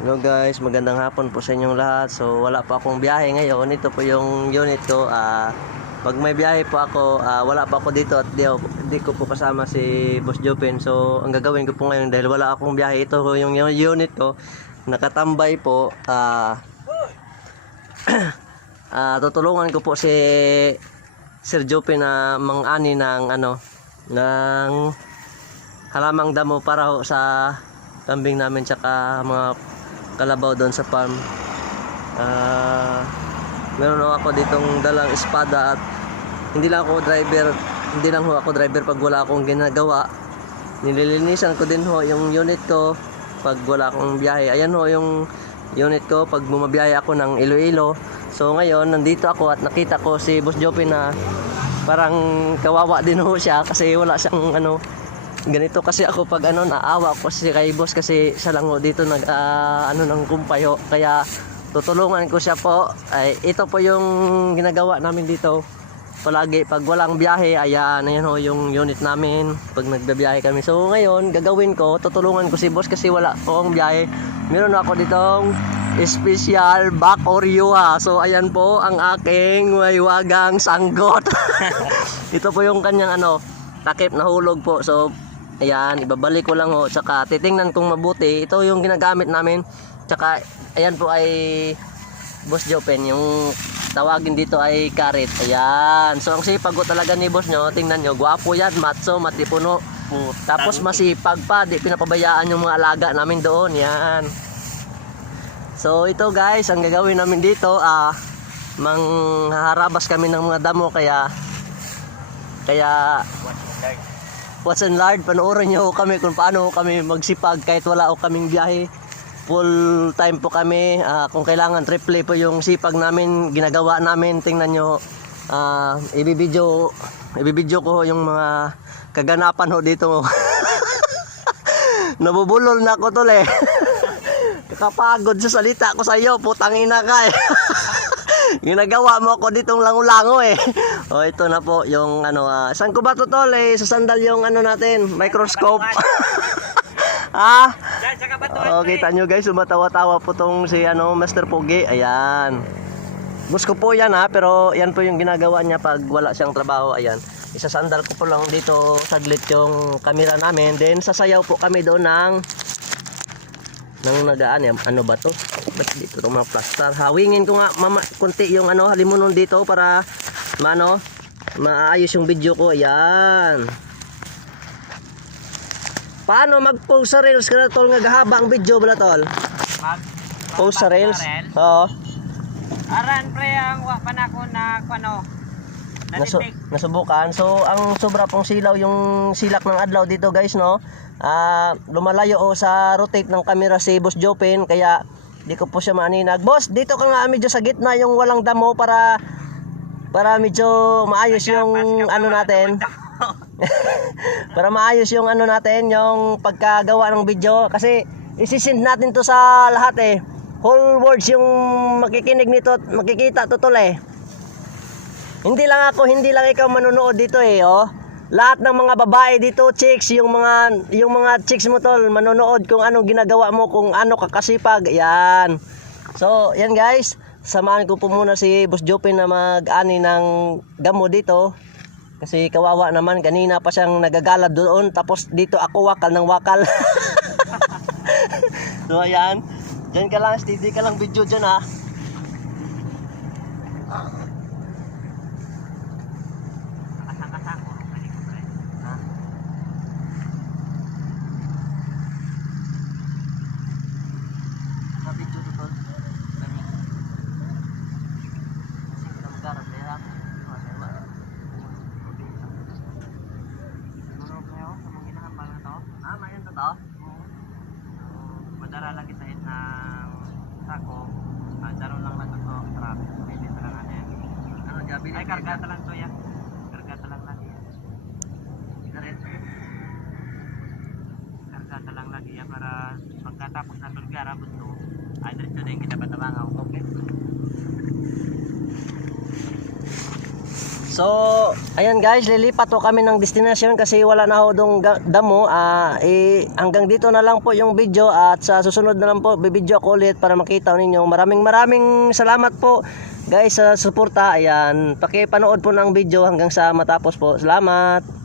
Hello guys, magandang hapon po sa inyong lahat. So wala pa akong biyahe ngayon. Ito po yung unit ko. Pag may biyahe po ako, wala pa ako dito at di ko po kasama si Boss Jopin. So ang gagawin ko po ngayon dahil wala akong biyahe, ito po yung unit ko. Nakatambay po. Tutulungan ko po si Sir Jopin na mang-ani ng ng halamang damo para ho sa kambing namin tsaka mga kalabaw doon sa farm. Meron ako ditong dalang espada at hindi lang ako driver pag wala akong ginagawa. Nililinisan ko din ho yung unit ko pag wala akong biyahe. Ayan ho yung unit ko pag bumabiyahe ako ng Iloilo. So ngayon nandito ako at nakita ko si Boss Jopin na parang kawawa din ho siya kasi wala siyang ganito kasi ako pag naawa ko kasi kay boss kasi siya lang ho dito nag ng kumpay ho, kaya tutulungan ko siya po. Ito po yung ginagawa namin dito palagi pag walang biyahe. Ayan ho yung unit namin pag nagbabiyahe kami. So ngayon gagawin ko, tutulungan ko si boss kasi wala po akong biyahe. Meron ako ditong special back Oreo ha. So ayan po ang aking waywagang sanggot. Ito po yung kanyang takip na hulog po. So ayan, ibabalik ko lang ho. Tsaka titingnan kong mabuti. Ito yung ginagamit namin. Tsaka ayan po ay Boss Jopin. Yung tawagin dito ay karit. Ayan. So ang sipag ko talaga ni boss nyo. Tingnan nyo. Gwapo yan. Matso, matipuno. Tapos masipag pa. Di pinapabayaan yung mga alaga namin doon. Yan. So ito guys, ang gagawin namin dito, manghaharabas kami ng mga damo. Kaya watch and learn, panoorin nyo kami kung paano kami magsipag kahit wala o kaming biyahe. Full time po kami, kung kailangan triple po yung sipag namin, ginagawa namin. Tingnan nyo, ibibidyo ko yung mga kaganapan ho dito. Nabubulol na ako tol kakapagod sa salita ko sa iyo, putang ina ka ginagawa mo ako ditong lango-lango O ito na po yung saan ko ba to tol sa sandal yung natin, microscope. Kita nyo guys, sumatawa-tawa po tong si Master Pogi. Ayan, boss ko po yan pero yan po yung ginagawa niya pag wala siyang trabaho. Ayan, isasandal ko po lang dito saglit yung camera namin, then sasayaw po kami doon ng nagaan. Ano ba to? Ba't dito itong mga plaster? Hawingin ko nga kunti yung halimunon dito para maayos yung video ko. Ayan. Paano mag-post sa reels ka na tol nga gahaba ang video bala tol? Post sa reels? Oo. Aran pre ang panako na nasubukan. So ang sobra pong silaw yung silak ng adlaw dito guys lumalayo sa rotate ng camera si Boss Jopin, kaya di ko po siya maaninag. Boss, dito ka nga medyo sa gitna yung walang damo para medyo maayos yung natin. Para maayos yung natin, yung pagkagawa ng video kasi isisend natin to sa lahat whole words yung makikinig nito, makikita to tol Hindi lang ikaw manonood dito Lahat ng mga babae dito, chicks, yung mga chicks mo tol, manonood kung anong ginagawa mo, kung ano kakasipag. Yan. So, yan guys, samahan ko po muna si Boss Jopin na mag-ani ng damo dito. Kasi kawawa naman, kanina pa siyang nagagalad doon, tapos dito ako wakal ng wakal. So, ayan. Diyan ka lang, steady ka lang video dyan madara lagi sa ng sako, daro lang na to truck, pwede sa lang ay karga talang to yan, karga talang lagi yan, karga talang lagi yan para pagkatapos na tulgara buto ay diretso din kita batabangaw. Okay, So, ayan guys, lilipat po kami ng destination kasi wala na ho dong damo. Hanggang dito na lang po yung video at sa susunod na lang po bibidyo ako ulit para makita ninyo. Maraming salamat po guys sa suporta. Ayan, pakipanood po ng video hanggang sa matapos po. Salamat.